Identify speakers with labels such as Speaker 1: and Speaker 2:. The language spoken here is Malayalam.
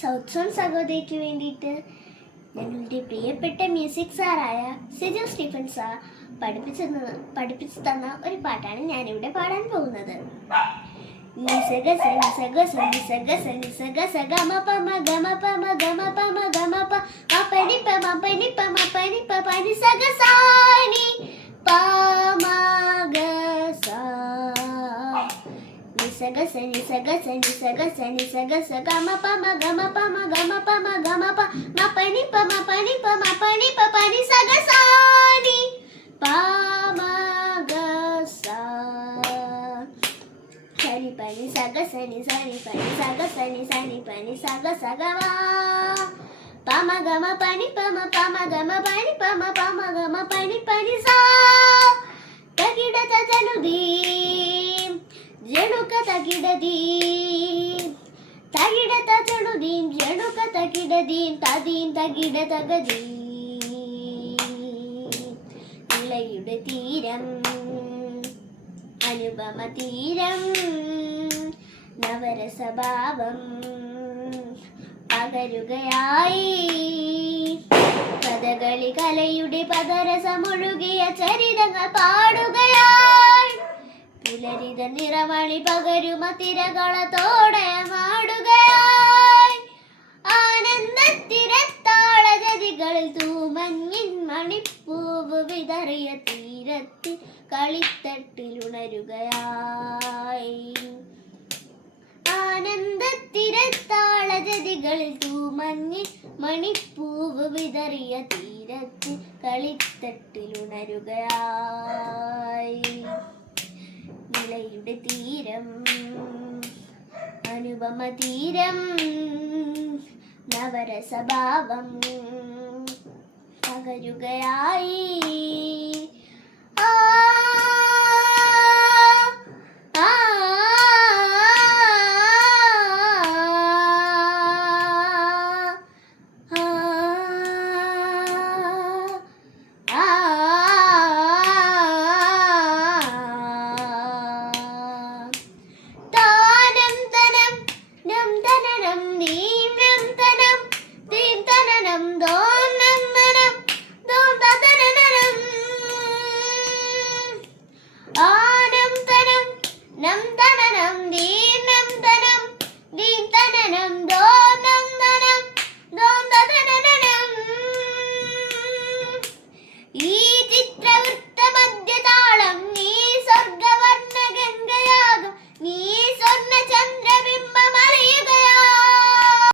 Speaker 1: സൗത്ത് സോൺ സഹോദരിക്ക് വേണ്ടിയിട്ട് ഞങ്ങളുടെ പ്രിയപ്പെട്ട മ്യൂസിക് സാറായ സിജു സ്റ്റീഫൻ സാർ പഠിപ്പിച്ചു പഠിപ്പിച്ചു തന്ന ഒരു പാട്ടാണ് ഞാനിവിടെ പാടാൻ പോകുന്നത്. നിസഗ സ നിസഗ സ നിസഗ സ നിസഗ സ ഗമ പമ ഗമ പമ ഗമ പ గస నిస గస నిస గస నిస గస గమ పమ గమ పమ గమ పమ గమ ప మ పని ప మ పని ప మ పని ప పని స ప మ సరి పని స సరి పని స గ పని స గ పమ గమ పని పమ పమ గమ పని పమ పమ గమ పని ప ಜಡುಕ ತಗಿಡದೀನ್ ತಗಿಡ ತಗಳುದೀನ್ ಜಡುಕ ತಗಿಡದೀನ್ ತದೀನ್ ತಗಿಡ തകതീൻ ഇളയുടെ തീരം അനുപമ തീരം നവരസഭാവം പകരുകയായി കഥകളി കലയുടെ പദരസമൊഴുകിയ ചരിതങ്ങൾ പാടുകയായി പുലരിത നിറമണി പകരുമ തിരകളത്തോടെ മാടുകയായി. ആനന്ദത്തിരത്താളജതികളിൽ തൂമഞ്ഞിൻ മണിപ്പൂവ് വിതറിയ തീരത്ത് കളിത്തട്ടിലുണരുകയായി ആനന്ദത്തിരത്താളജതികളിൽ തൂമഞ്ഞിൻ മണിപ്പൂവ് വിതറിയ തീരത്ത് കളിത്തട്ടിലുണരുകയായി നിലയുടെ തീരം അനുപമ തീരം നവരസഭാവം പകരുകയായി